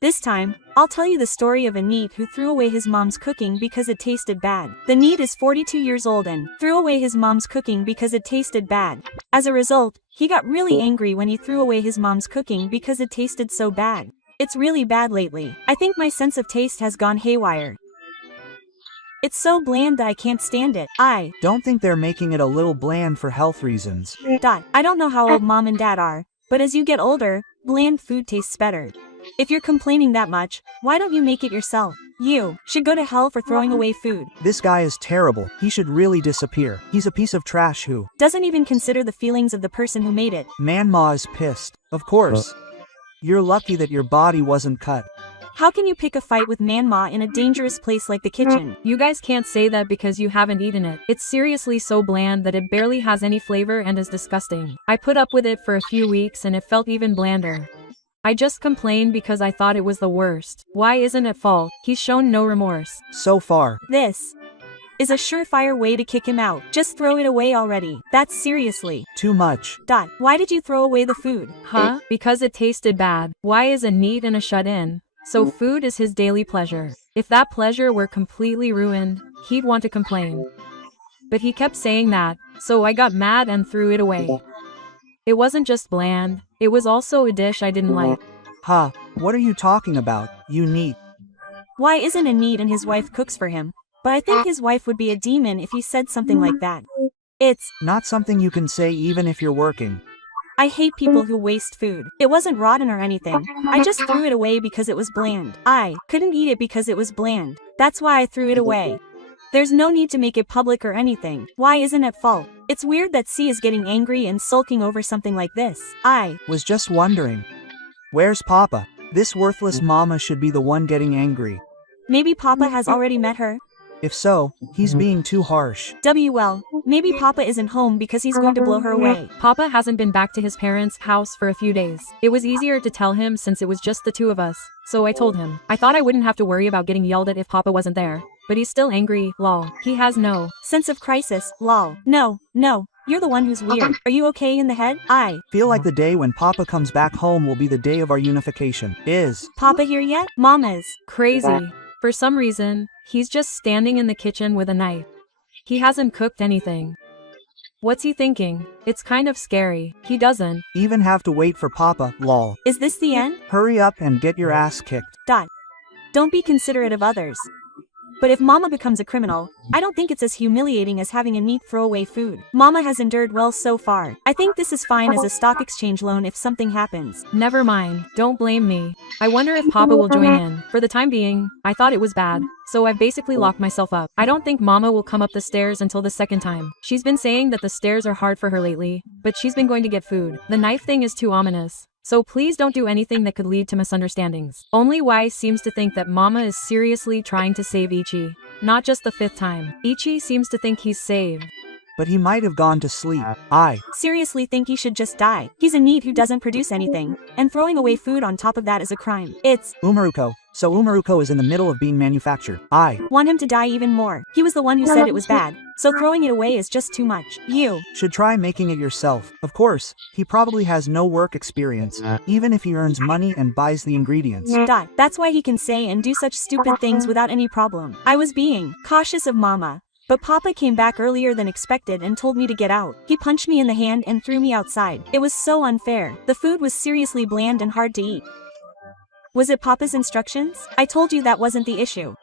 This time, I'll tell you the story of a NEET who threw away his mom's cooking because it tasted bad. The NEET is 42 years old and threw away his mom's cooking because it tasted bad. As a result, he got really angry when he threw away his mom's cooking because it tasted so bad. It's really bad lately. I think my sense of taste has gone haywire. It's so bland that I can't stand it. I don't think they're making it a little bland for health reasons. I don't know how old mom and dad are, but as you get older, bland food tastes better. If you're complaining that much, why don't you make it yourself? You should go to hell for throwing away food. This guy is terrible. He should really disappear. He's a piece of trash who doesn't even consider the feelings of the person who made it. Ma is pissed. Of course. You're lucky that your body wasn't cut. How can you pick a fight with Ma in a dangerous place like the kitchen? You guys can't say that because you haven't eaten it. It's seriously so bland that it barely has any flavor and is disgusting. I put up with it for a few weeks and it felt even blander. I just complained because I thought it was the worst. Why isn't it fault? He's shown no remorse. So far. This is a surefire way to kick him out. Just throw it away already. That's seriously too much. Why did you throw away the food? Huh? Because it tasted bad. Why is a NEET and a shut-in? So food is his daily pleasure. If that pleasure were completely ruined, he'd want to complain. But he kept saying that, so I got mad and threw it away. It wasn't just bland, it was also a dish I didn't like. Huh, what are you talking about, you NEET? Why isn't a NEET and his wife cooks for him? But I think his wife would be a demon if he said something like that. It's not something you can say even if you're working. I hate people who waste food. It wasn't rotten or anything. I just threw it away because it was bland. I couldn't eat it because it was bland. That's why I threw it away. There's no need to make it public or anything. Why isn't it fault? It's weird that C is getting angry and sulking over something like this. I was just wondering. Where's Papa? This worthless mama should be the one getting angry. Maybe Papa has already met her? If so, he's being too harsh. Well, maybe Papa isn't home because he's going to blow her away. Papa hasn't been back to his parents' house for a few days. It was easier to tell him since it was just the two of us. So I told him. I thought I wouldn't have to worry about getting yelled at if Papa wasn't there. But he's still angry, lol. He has no sense of crisis, lol. No. You're the one who's weird. Are you okay in the head? I feel like the day when Papa comes back home will be the day of our unification. Is Papa here yet? Mama's crazy. For some reason, he's just standing in the kitchen with a knife. He hasn't cooked anything. What's he thinking? It's kind of scary. He doesn't even have to wait for Papa, lol. Is this the end? Hurry up and get your ass kicked. Don't be considerate of others. But if Mama becomes a criminal, I don't think it's as humiliating as having a NEET throw away food. Mama has endured well so far. I think this is fine as a stock exchange loan if something happens. Never mind, don't blame me. I wonder if Papa will join in. For the time being, I thought it was bad, so I've basically locked myself up. I don't think Mama will come up the stairs until the second time. She's been saying that the stairs are hard for her lately, but she's been going to get food. The knife thing is too ominous. So please don't do anything that could lead to misunderstandings. Only Y seems to think that Mama is seriously trying to save Ichi. Not just the 5th time. Ichi seems to think he's saved. But he might have gone to sleep. I seriously think he should just die. He's a NEET who doesn't produce anything, and throwing away food on top of that is a crime. It's Umaruko. So Umaruko is in the middle of being manufactured. I want him to die even more. He was the one who said it was bad, so throwing it away is just too much. You should try making it yourself. Of course, he probably has no work experience, even if he earns money and buys the ingredients. That's why he can say and do such stupid things without any problem. I was being cautious of Mama. But Papa came back earlier than expected and told me to get out. He punched me in the hand and threw me outside. It was so unfair. The food was seriously bland and hard to eat. Was it Papa's instructions? I told you that wasn't the issue.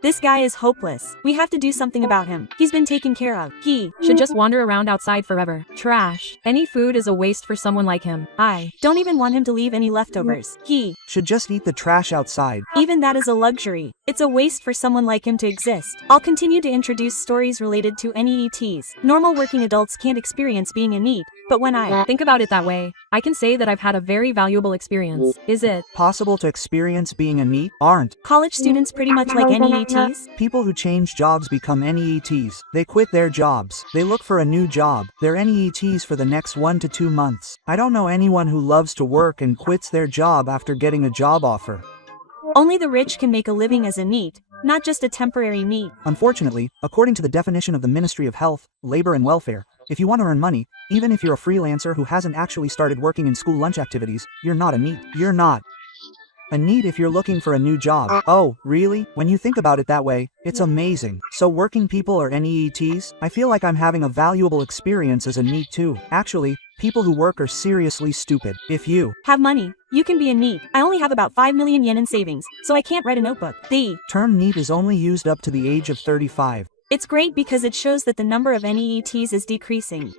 This guy is hopeless. We have to do something about him. He's been taken care of. He should just wander around outside forever. Trash. Any food is a waste for someone like him. I don't even want him to leave any leftovers. He should just eat the trash outside. Even that is a luxury. It's a waste for someone like him to exist. I'll continue to introduce stories related to NEETs. Normal working adults can't experience being a NEET, but when I think about it that way, I can say that I've had a very valuable experience. Is it possible to experience being a NEET? Aren't college students pretty much like NEETs? People who change jobs become NEETs. They quit their jobs. They look for a new job. They're NEETs for the next 1 to 2 months. I don't know anyone who loves to work and quits their job after getting a job offer. Only the rich can make a living as a NEET, not just a temporary NEET. Unfortunately, according to the definition of the Ministry of Health, Labor and Welfare, if you want to earn money, even if you're a freelancer who hasn't actually started working in school lunch activities, you're not a NEET. You're not A NEET if you're looking for a new job. Oh, really? When you think about it that way, it's amazing. So working people are NEETs? I feel like I'm having a valuable experience as a NEET too. Actually, people who work are seriously stupid. If you have money, you can be a NEET. I only have about 5 million yen in savings, so I can't write a notebook. The term NEET is only used up to the age of 35. It's great because it shows that the number of NEETs is decreasing.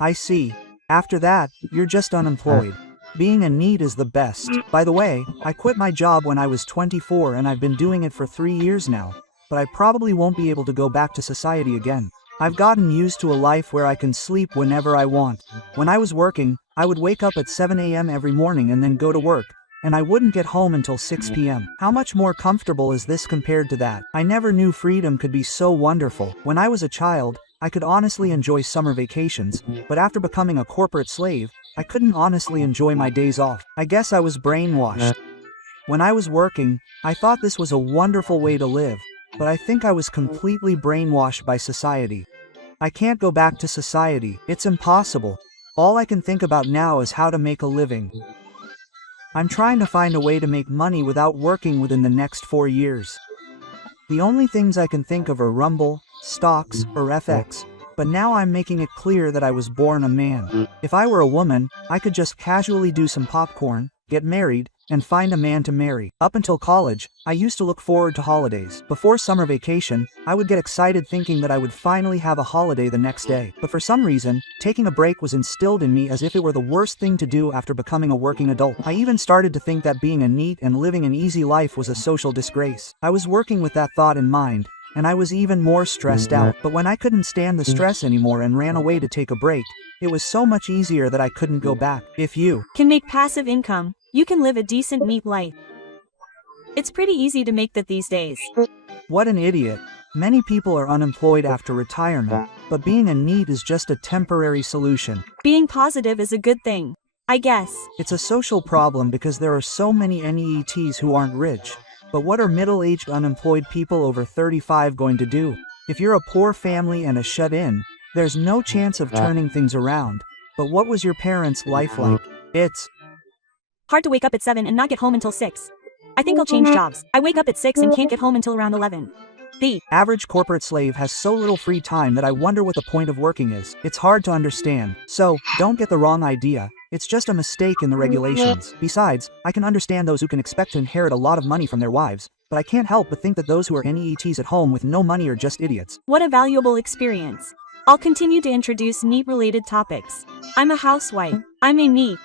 I see. After that, you're just unemployed. Being a NEET is the best. By the way, I quit my job when I was 24 and I've been doing it for 3 years now. But I probably won't be able to go back to society again. I've gotten used to a life where I can sleep whenever I want. When I was working, I would wake up at 7 a.m. every morning and then go to work. And I wouldn't get home until 6 p.m. How much more comfortable is this compared to that? I never knew freedom could be so wonderful. When I was a child, I could honestly enjoy summer vacations, but after becoming a corporate slave, I couldn't honestly enjoy my days off. I guess I was brainwashed. When I was working, I thought this was a wonderful way to live, but I think I was completely brainwashed by society. I can't go back to society. It's impossible. All I can think about now is how to make a living. I'm trying to find a way to make money without working within the next 4 years. The only things I can think of are Rumble, stocks, or FX. But now I'm making it clear that I was born a man. If I were a woman, I could just casually do some popcorn, get married, and find a man to marry. Up until college, I used to look forward to holidays. Before summer vacation, I would get excited thinking that I would finally have a holiday the next day. But for some reason, taking a break was instilled in me as if it were the worst thing to do after becoming a working adult. I even started to think that being a NEET and living an easy life was a social disgrace. I was working with that thought in mind, and I was even more stressed out. But when I couldn't stand the stress anymore and ran away to take a break, it was so much easier that I couldn't go back. If you can make passive income, you can live a decent NEET life. It's pretty easy to make that these days. What an idiot. Many people are unemployed after retirement, but being a NEET is just a temporary solution. Being positive is a good thing, I guess. It's a social problem because there are so many NEETs who aren't rich. But what are middle-aged unemployed people over 35 going to do? If you're a poor family and a shut-in, there's no chance of turning things around. But what was your parents' life like? It's hard to wake up at 7 and not get home until 6. I think I'll change jobs. I wake up at 6 and can't get home until around 11. The average corporate slave has so little free time that I wonder what the point of working is. It's hard to understand. So, don't get the wrong idea. It's just a mistake in the regulations. Besides, I can understand those who can expect to inherit a lot of money from their wives, but I can't help but think that those who are NEETs at home with no money are just idiots. What a valuable experience. I'll continue to introduce NEET-related topics. I'm a housewife. I'm a NEET.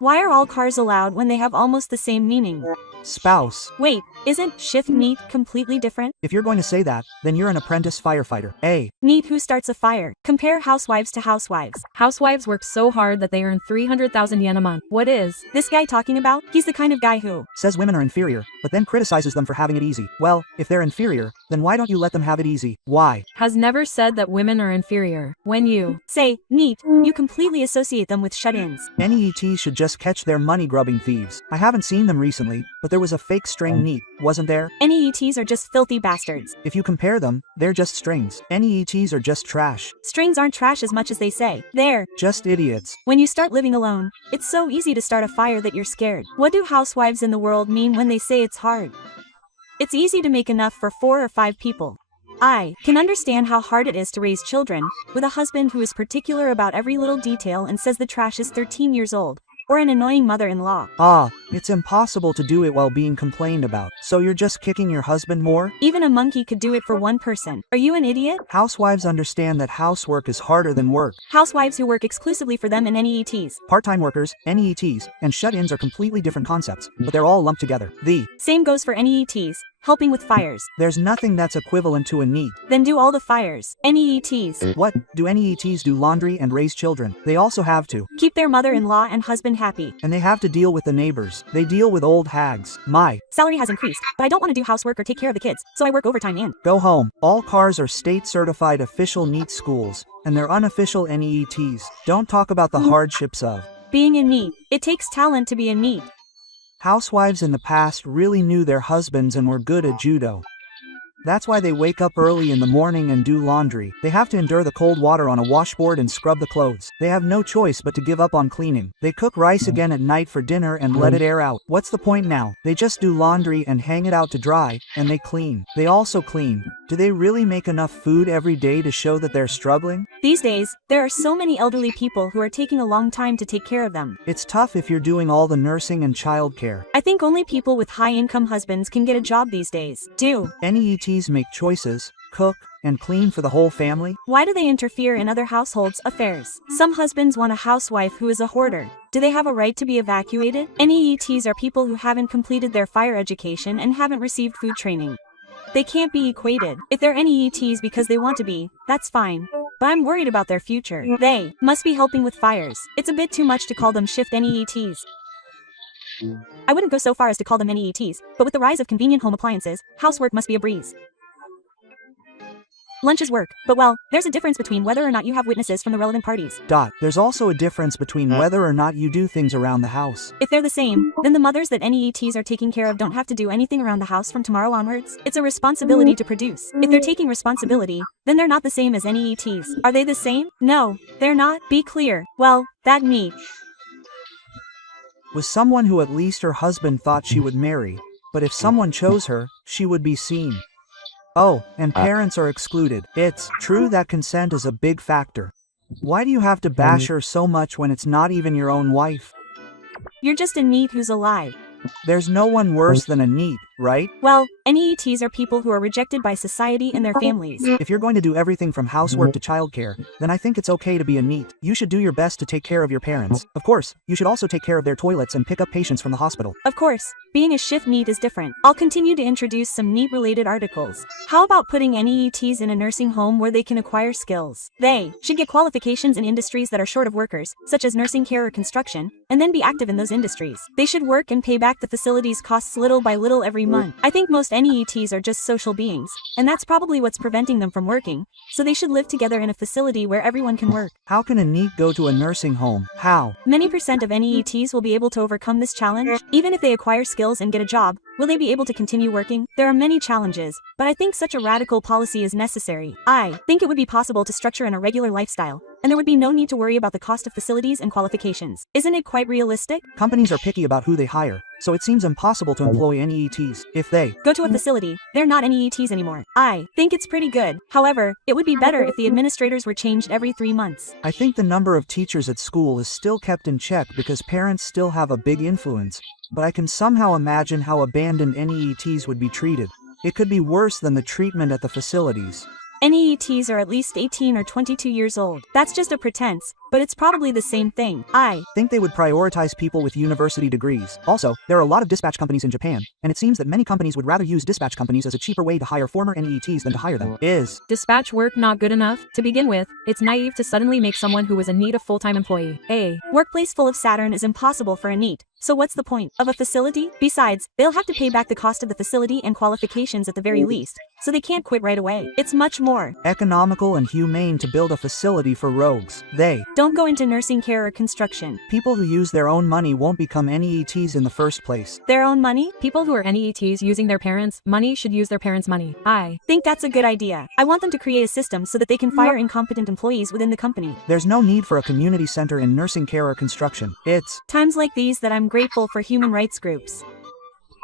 Why are all cars allowed when they have almost the same meaning? Spouse. Wait, isn't shift NEET completely different? If you're going to say that, then you're an apprentice firefighter. A NEET who starts a fire. Compare housewives to housewives. Housewives work so hard that they earn 300,000 yen a month. What is this guy talking about? He's the kind of guy who says women are inferior, but then criticizes them for having it easy. Well, if they're inferior, then why don't you let them have it easy? Why? Has never said that women are inferior. When you say NEET, you completely associate them with shut-ins. NEETs should just catch their money-grubbing thieves. I haven't seen them recently, but there was a fake string NEET, wasn't there? NEETs are just filthy bastards. If you compare them, they're just strings. NEETs are just trash. Strings aren't trash as much as they say. They're just idiots. When you start living alone, it's so easy to start a fire that you're scared. What do housewives in the world mean when they say it's hard? It's easy to make enough for 4 or 5 people. I can understand how hard it is to raise children, with a husband who is particular about every little detail and says the trash is 13 years old. Or an annoying mother-in-law. It's impossible to do it while being complained about. So you're just kicking your husband more? Even a monkey could do it for one person. Are you an idiot? Housewives understand that housework is harder than work. Housewives who work exclusively for them and NEETs. Part-time workers, NEETs, and shut-ins are completely different concepts, but they're all lumped together. The same goes for NEETs. Helping with fires. There's nothing that's equivalent to a NEET. Then do all the fires. NEETs. What? Do NEETs do laundry and raise children? They also have to keep their mother-in-law and husband happy. And they have to deal with the neighbors. They deal with old hags. My salary has increased, but I don't want to do housework or take care of the kids, so I work overtime and go home. All cars are state-certified official NEET schools, and they're unofficial NEETs. Don't talk about the hardships of being a NEET. It takes talent to be a NEET. Housewives in the past really knew their husbands and were good at judo. That's why they wake up early in the morning and do laundry. They have to endure the cold water on a washboard and scrub the clothes. They have no choice but to give up on cleaning. They cook rice again at night for dinner and let it air out. What's the point now? They just do laundry and hang it out to dry, and they clean. They also clean. Do they really make enough food every day to show that they're struggling? These days, there are so many elderly people who are taking a long time to take care of them. It's tough if you're doing all the nursing and childcare. I think only people with high-income husbands can get a job these days. Do NEETs make choices, cook, and clean for the whole family? Why do they interfere in other households' affairs? Some husbands want a housewife who is a hoarder. Do they have a right to be evacuated? NEETs are people who haven't completed their fire education and haven't received food training. They can't be equated. If they're NEETs because they want to be, that's fine. But I'm worried about their future. They must be helping with fires. It's a bit too much to call them shift NEETs. I wouldn't go so far as to call them NEETs, but with the rise of convenient home appliances, housework must be a breeze. Lunch is work, but well, there's a difference between whether or not you have witnesses from the relevant parties. There's also a difference between whether or not you do things around the house. If they're the same, then the mothers that NEETs are taking care of don't have to do anything around the house from tomorrow onwards. It's a responsibility to produce. If they're taking responsibility, then they're not the same as NEETs. Are they the same? No, they're not. Be clear. Well, that NEET Was someone who at least her husband thought she would marry, but if someone chose her, she would be seen. Oh, and parents are excluded. It's true that consent is a big factor. Why do you have to bash her so much when it's not even your own wife? You're just a NEET who's alive. There's no one worse than a NEET, right? Well, NEETs are people who are rejected by society and their families. If you're going to do everything from housework to childcare, then I think it's okay to be a NEET. You should do your best to take care of your parents. Of course, you should also take care of their toilets and pick up patients from the hospital. Of course, being a shift NEET is different. I'll continue to introduce some NEET-related articles. How about putting NEETs in a nursing home where they can acquire skills? They should get qualifications in industries that are short of workers, such as nursing care or construction, and then be active in those industries. They should work and pay back the facility's costs little by little every month. I think most NEETs are just social beings, and that's probably what's preventing them from working, so they should live together in a facility where everyone can work. How can a NEET go to a nursing home? How? Many percent of NEETs will be able to overcome this challenge. Even if they acquire skills and get a job, will they be able to continue working? There are many challenges, but I think such a radical policy is necessary. I think it would be possible to structure in a regular lifestyle, and there would be no need to worry about the cost of facilities and qualifications. Isn't it quite realistic? Companies are picky about who they hire, so it seems impossible to employ NEETs. If they go to a facility, they're not NEETs anymore. I think it's pretty good. However, it would be better if the administrators were changed every 3 months. I think the number of teachers at school is still kept in check because parents still have a big influence, but I can somehow imagine how abandoned NEETs would be treated. It could be worse than the treatment at the facilities. NEETs are at least 18 or 22 years old. That's just a pretense, but it's probably the same thing. I think they would prioritize people with university degrees. Also, there are a lot of dispatch companies in Japan, and it seems that many companies would rather use dispatch companies as a cheaper way to hire former NEETs than to hire them. Is dispatch work not good enough? To begin with, it's naive to suddenly make someone who is a NEET a full-time employee. A workplace full of Saturn is impossible for a NEET. So what's the point of a facility? Besides, they'll have to pay back the cost of the facility and qualifications at the very least, so they can't quit right away. It's much more economical and humane to build a facility for rogues. They don't go into nursing care or construction. People who use their own money won't become NEETs in the first place. Their own money? People who are NEETs using their parents' money should use their parents' money. I think that's a good idea. I want them to create a system so that they can fire incompetent employees within the company. There's no need for a community center in nursing care or construction. It's times like these that I'm grateful for human rights groups.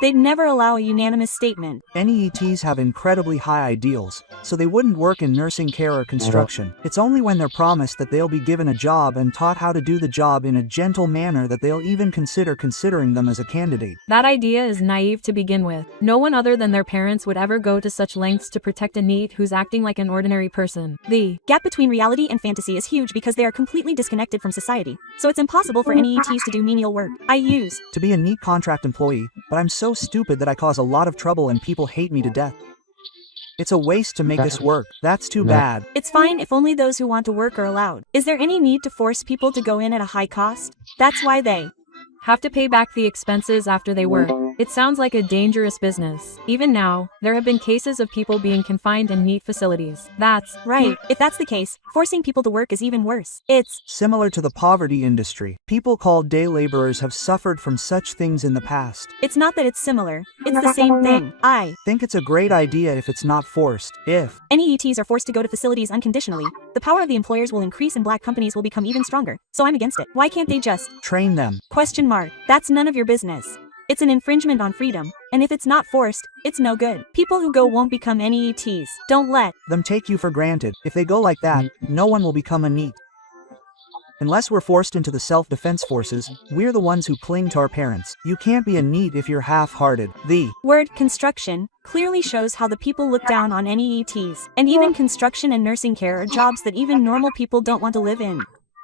They'd never allow a unanimous statement. NEETs have incredibly high ideals, so they wouldn't work in nursing care or construction. It's only when they're promised that they'll be given a job and taught how to do the job in a gentle manner that they'll even considering them as a candidate. That idea is naive to begin with. No one other than their parents would ever go to such lengths to protect a NEET who's acting like an ordinary person. The gap between reality and fantasy is huge because they are completely disconnected from society, so it's impossible for NEETs to do menial work. I used to be a NEET contract employee, but I'm so stupid that I cause a lot of trouble and people hate me to death. It's a waste to make this work. That's too bad. It's fine if only those who want to work are allowed. Is there any need to force people to go in at a high cost? That's why they have to pay back the expenses after they work. It sounds like a dangerous business. Even now, there have been cases of people being confined in neat facilities. That's Right. If that's the case, forcing people to work is even worse. It's Similar to the poverty industry, people called day laborers have suffered from such things in the past. not that it's similar, it's the same thing. I Think it's a great idea if it's not forced. If NEETs are forced to go to facilities unconditionally, the power of the employers will increase and black companies will become even stronger. So I'm against it. Why can't they just train them. question mark? That's none of your business. It's an infringement on freedom, and if it's not forced, it's no good. People who go won't become NEETs. Don't let Them take you for granted. If they go like that, no one will become a NEET. Unless we're forced into the self-defense forces, we're the ones who cling to our parents. You can't be a NEET if you're half-hearted. The word construction clearly shows how the people look down on NEETs. And even construction and nursing care are jobs that even normal people don't want to live in.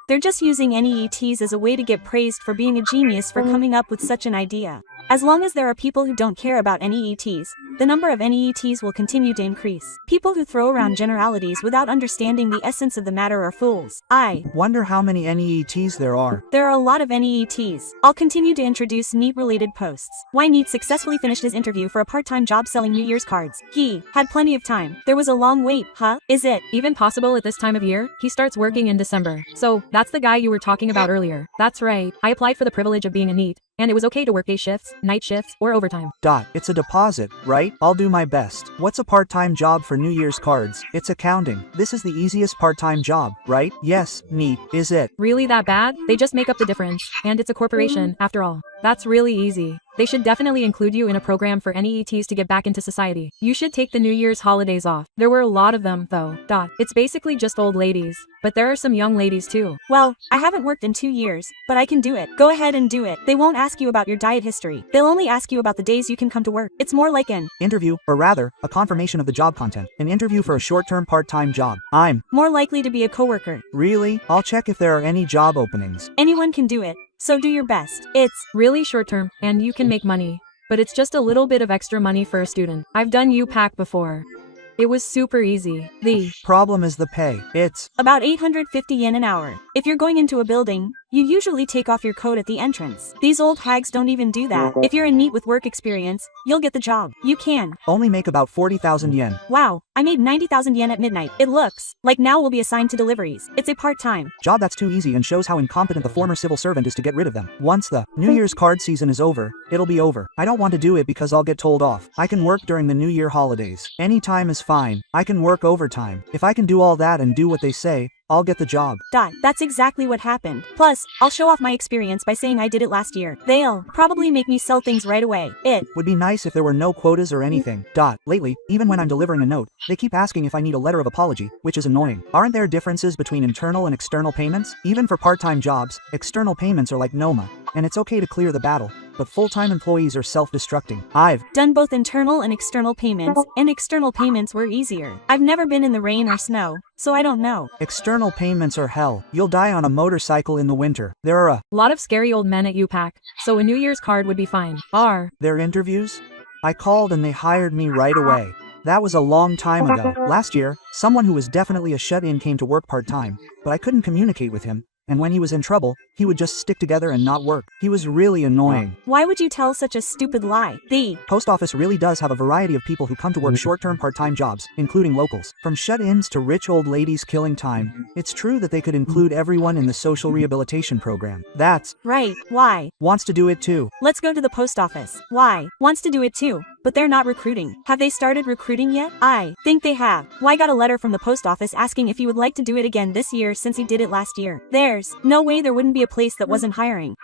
They're just using NEETs as a way to get praised for being a genius for coming up with such an idea. As long as there are people who don't care about NEETs, the number of NEETs will continue to increase. People who throw around generalities without understanding the essence of the matter are fools. I wonder how many NEETs there are. There are a lot of NEETs. I'll continue to introduce NEET-related posts. Why NEET successfully finished his interview for a part-time job selling New Year's cards. He had plenty of time. There was a long wait, huh? Is it even possible at this time of year? He starts working in December. So, that's the guy you were talking about earlier. That's right. I applied for the privilege of being a NEET, and it was okay to work day shifts, night shifts, or overtime. It's a deposit, right? I'll do my best. What's a part-time job for New Year's cards? It's accounting. This is the easiest part-time job, right? Yes, NEET. Is it really that bad? They just make up the difference, and it's a corporation, after all. That's really easy. They should definitely include you in a program for NEETs to get back into society. You should take the New Year's holidays off. There were a lot of them, though. It's basically just old ladies. But there are some young ladies too. Well, I haven't worked in 2 years, but I can do it. Go ahead and do it. They won't ask you about your diet history. They'll only ask you about the days you can come to work. It's more like an interview, or rather, a confirmation of the job content. An interview for a short-term part-time job. I'm more likely to be a coworker. Really? I'll check if there are any job openings. Anyone can do it. So do your best. It's really short term, and you can make money. But it's just a little bit of extra money for a student. I've done UPAC before. It was super easy. The problem is the pay. It's about 850 yen an hour. If you're going into a building, you usually take off your coat at the entrance. These old hags don't even do that. If you're a NEET with work experience, you'll get the job. You can only make about 40,000 yen. Wow, I made 90,000 yen at midnight. It looks like now we'll be assigned to deliveries. It's a part-time job that's too easy and shows how incompetent the former civil servant is to get rid of them. Once the New Year's card season is over, it'll be over. I don't want to do it because I'll get told off. I can work during the New Year holidays. Any time is fine. I can work overtime. If I can do all that and do what they say, I'll get the job. That's exactly what happened. Plus, I'll show off my experience by saying I did it last year. They'll probably make me sell things right away. It would be nice if there were no quotas or anything. Lately, even when I'm delivering a note, they keep asking if I need a letter of apology, which is annoying. Aren't there differences between internal and external payments? Even for part-time jobs, external payments are like NOMA, and it's okay to clear the battle. But full-time employees are self-destructing. I've done both internal and external payments, and external payments were easier. I've never been in the rain or snow, so I don't know. External payments are hell. You'll die on a motorcycle in the winter. There are a lot of scary old men at UPAC, so a New Year's card would be fine. Their interviews? I called and they hired me right away. That was a long time ago. Last year, someone who was definitely a shut-in came to work part-time, but I couldn't communicate with him. And when he was in trouble, he would just stick together and not work. He was really annoying. Why would you tell such a stupid lie? The post office really does have a variety of people who come to work short-term part-time jobs, including locals. From shut-ins to rich old ladies killing time. It's true that they could include everyone in the social rehabilitation program. That's right. Why? Wants to do it too. Let's go to the post office. Why? Wants to do it too. But they're not recruiting. Have they started recruiting yet? I think they have. Why got a letter from the post office asking if he would like to do it again this year since he did it last year. There's no way there wouldn't be a place that wasn't hiring.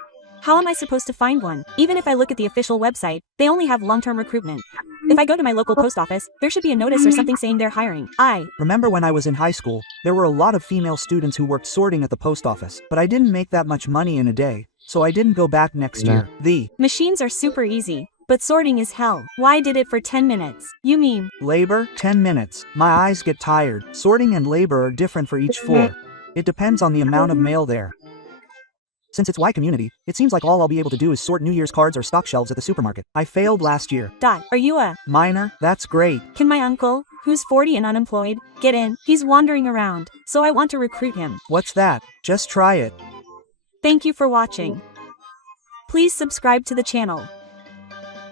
How am I supposed to find one? Even if I look at the official website, they only have long-term recruitment. If I go to my local post office, there should be a notice or something saying they're hiring. I remember when I was in high school, there were a lot of female students who worked sorting at the post office, but I didn't make that much money in a day, so I didn't go back next year. The machines are super easy. But sorting is hell. Why did it for 10 minutes? You mean labor? 10 minutes. My eyes get tired. Sorting and labor are different for each floor. It depends on the amount of mail there. Since it's Y community, it seems like all I'll be able to do is sort New Year's cards or stock shelves at the supermarket. I failed last year. Are you a minor? That's great. Can my uncle, who's 40 and unemployed, get in? He's wandering around, so I want to recruit him. What's that? Just try it. Thank you for watching. Please subscribe to the channel.